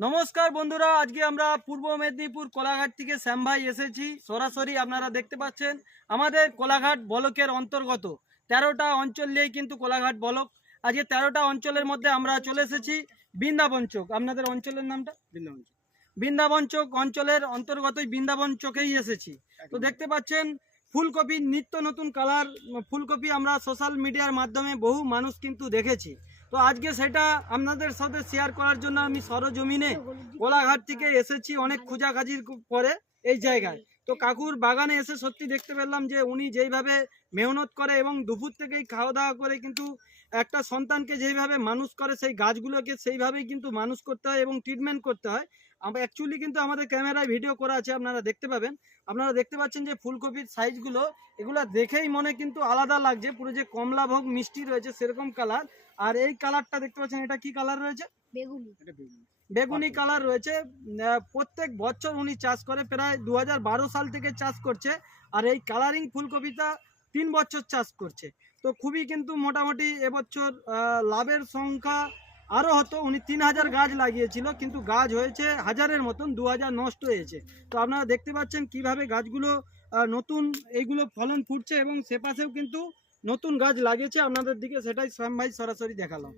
নমস্কার বন্ধুরা, আজকে আমরা পূর্ব মেদিনীপুর কোলাঘাট থেকে শ্যাম ভাই এসেছি। সরাসরি আপনারা দেখতে পাচ্ছেন আমাদের কোলাঘাট ব্লকের অন্তর্গত 13টা অঞ্চল নিয়েই কিন্তু কোলাঘাট ব্লক। আজকে 13টা অঞ্চলের মধ্যে আমরা চলে এসেছি বৃন্দাবন চক। আপনাদের অঞ্চলের নামটা বৃন্দাবন চক অঞ্চলের অন্তর্গতই বৃন্দাবন চকেই এসেছি। তো দেখতে পাচ্ছেন ফুলকপি, নিত্য নতুন কালার ফুলকপি আমরা সোশ্যাল মিডিয়ার মাধ্যমে বহু মানুষ কিন্তু দেখেছি। তো আজকে সেটা আপনাদের সাথে শেয়ার করার জন্য আমি সরজমিনে কোলাঘাট থেকে এসেছি, অনেক খোঁজাখাজির পরে এই জায়গায়। তো কাকুর বাগানে এসে সত্যি দেখতে পেলাম যে উনি যেইভাবে মেহনত করে এবং দুপুর থেকেই খাওয়া দাওয়া করে কিন্তু একটা সন্তানকে যেইভাবে মানুষ করে সেই গাছগুলোকে সেইভাবেই কিন্তু মানুষ করতে হয় এবং ট্রিটমেন্ট করতে হয়। আমরা অ্যাকচুয়ালি কিন্তু আমাদের ক্যামেরায় ভিডিও করা আছে, আপনারা দেখতে পাবেন। আপনারা দেখতে পাচ্ছেন যে ফুলকপির সাইজগুলো, এগুলো দেখেই মনে কিন্তু আলাদা লাগছে, পুরো যে কমলাভোগ মিষ্টি রয়েছে সেরকম কালার। আর এই কালারটা দেখতে পাচ্ছেন, এটা কি কালার রয়েছে? বেগুনি কালার রয়েছে। প্রত্যেক বছর উনি চাষ করে, প্রায় 2012 সাল থেকে চাষ করছে। আর এই কালারিং ফুলকপিটা 3 বছর চাষ করছে। তো খুবই কিন্তু মোটামুটি এবছর লাভের সংখ্যা আরও হতো। উনি 3000 গাছ লাগিয়েছিল, কিন্তু গাছ হয়েছে 1000-এর মতন, 2000 নষ্ট হয়েছে। তো আপনারা দেখতে পাচ্ছেন কিভাবে গাছগুলো নতুন এইগুলো ফলন ফুটছে এবং সে পাশেও কিন্তু নতুন গাছ লাগিয়েছে আপনাদের দিকে, সেটাই শ্যাম ভাই সরাসরি দেখালাম।